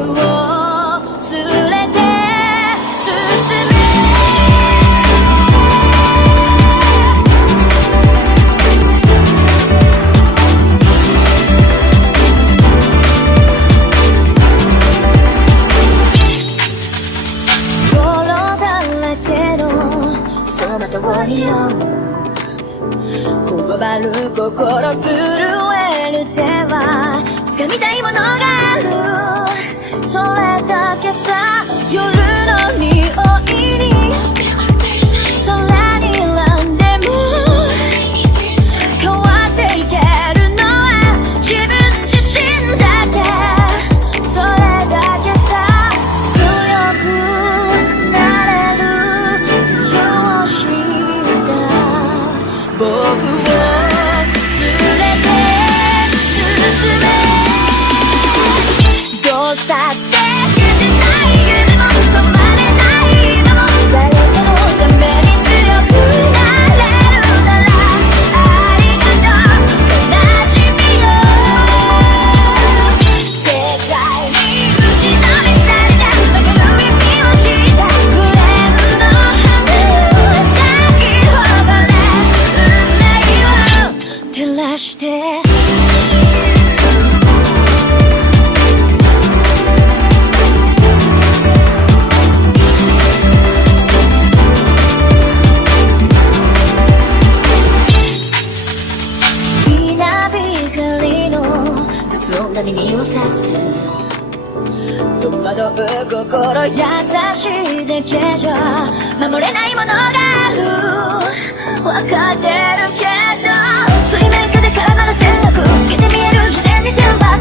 を連れて進め泥だらけのその通りをこわばる心震える手は掴みたいものがあるそれだけさ夜の匂いに空に選んでも変わっていけるのは自分自身だけそれだけさ強くなれる理由を知った僕を連れて進めどうしたって消せない夢も止まれない今も誰かのために強くなれるならありがとう悲しみよ世界に打ちのめされた曲がる意味を知ったグレーの花を咲き誇れ運命を照らして耳を刺す戸惑う心優しいだけじゃ守れないものがある分かってるけど水面下で絡まる戦略透けて見える偽善に天罰 I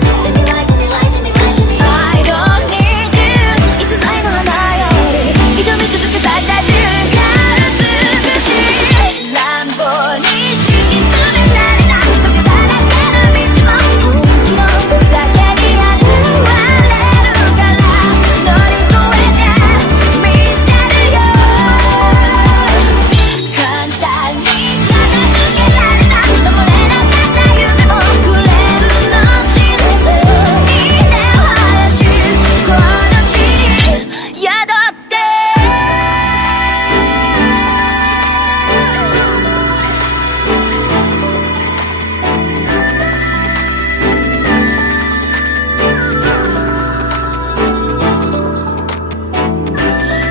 don't need you 逸材の花より挑み続け咲いた自由が美しい乱暴に敷き詰められた時だらけの道も本気の僕だけに現れるから乗り越えてみせるよ簡単に片付けられた登れなかった夢もクレームの真実に根を生やしこの地に宿って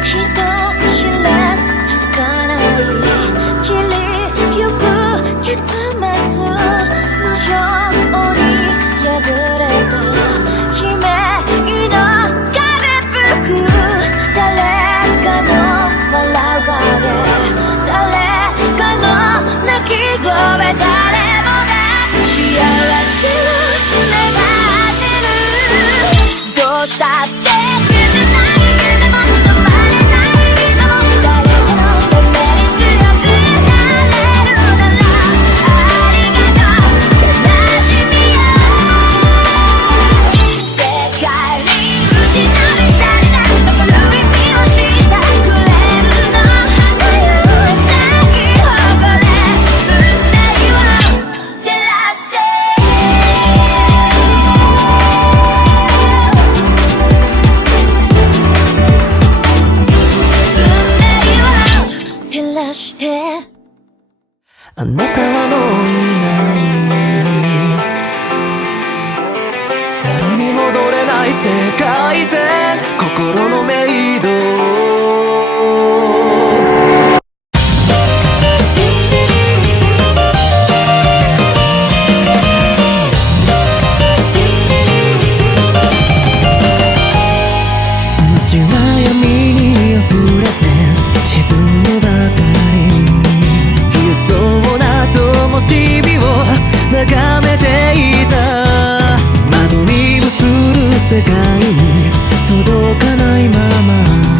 人知れず儚い散りゆく結末無情に破れた悲鳴の風吹く誰かの笑う影誰かの泣き声誰もが幸せを願ってるどうしたって消せない夢も止まれない今も誰かのために強くなれるならありがとう悲しみよ世界に打ちのめされた残る意味を知ったクレームの花よ咲き誇れ運命を照らして照らしてあなたはもういないゼロに戻れない世界線心のメイド街は闇に溢れて沈むばかり消えそうな灯火を眺めていた窓に映る世界に届かないまま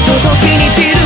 と時に散る